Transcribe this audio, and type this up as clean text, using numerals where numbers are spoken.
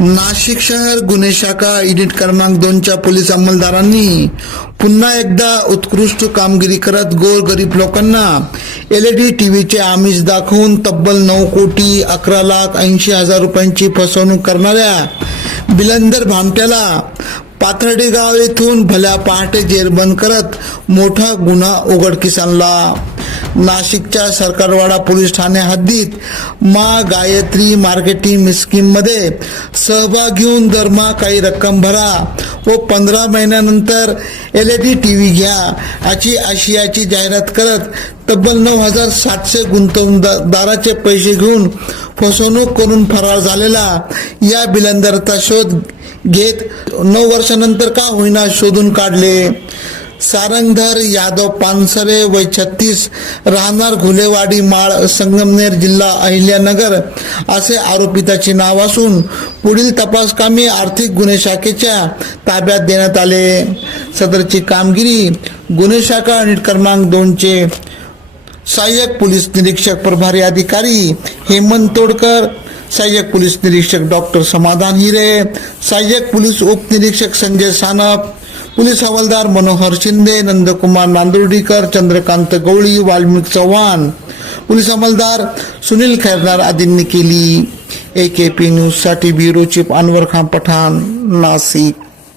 नाशिक शहर गुन्हे शाखा युनिट क्रमांक 2च्या पोलीस अंमलदारांनी पुन्हा एकदा उत्कृष्ट कामगिरी करत गोरगरीब लोकांना LED टीव्हीचे आमिष दाखवून तब्बल 9,11,80,000 रुपयांची फसवणूक करणाऱ्या बिलंदर भामट्याला पाथर्डी गाव येथून भल्या पहाटे जेरबंद करत मोठा गुन्हा उघडकीस आणला। नाशिकच्या सरकारवाडा पोलीस ठाणे हद्दीत मा गायत्री मार्केटिंग स्कीम मध्ये सहभाग घेऊन दरमहा काही रक्कम भरा व 15 महिन्यानंतर LED टीव्ही घ्या अशी आशियाची जाहिरात करत तब्बल 9,700 गुंतवणूकदाराचे पैसे घेऊन फसवणूक करून फरार झालेला या बिलंदरचा शोध घेत 9 वर्षानंतर का होईना शोधून काढले। सारंगधर यादव पानसरे वय 36 राहणार घुलेवाडी माळ संगमनेर जिल्हा अहिल्यानगर असे आरोपिताचे नाव असून पुढील तपासकामी आर्थिक गुन्हे शाखेच्या ताब्यात देण्यात आले। सदरची कामगिरी गुन्हे शाखा युनिट क्रमांक 2चे सहाय्यक पोलीस निरीक्षक प्रभारी अधिकारी हेमंत तोडकर, सहाय्यक पोलीस निरीक्षक डॉक्टर समाधान हिरे, सहाय्यक पोलीस उपनिरीक्षक संजय सानप, पोलीस हवालदार मनोहर शिंदे, नंदकुमार नांदुर्डीकर, चंद्रकांत गवळी, वाल्मिक चव्हाण, पोलीस हवालदार सुनील खैरनार आदींनी केली। AKP न्यूज साठी ब्युरो चीफ अनवर खान पठाण, नाशिक।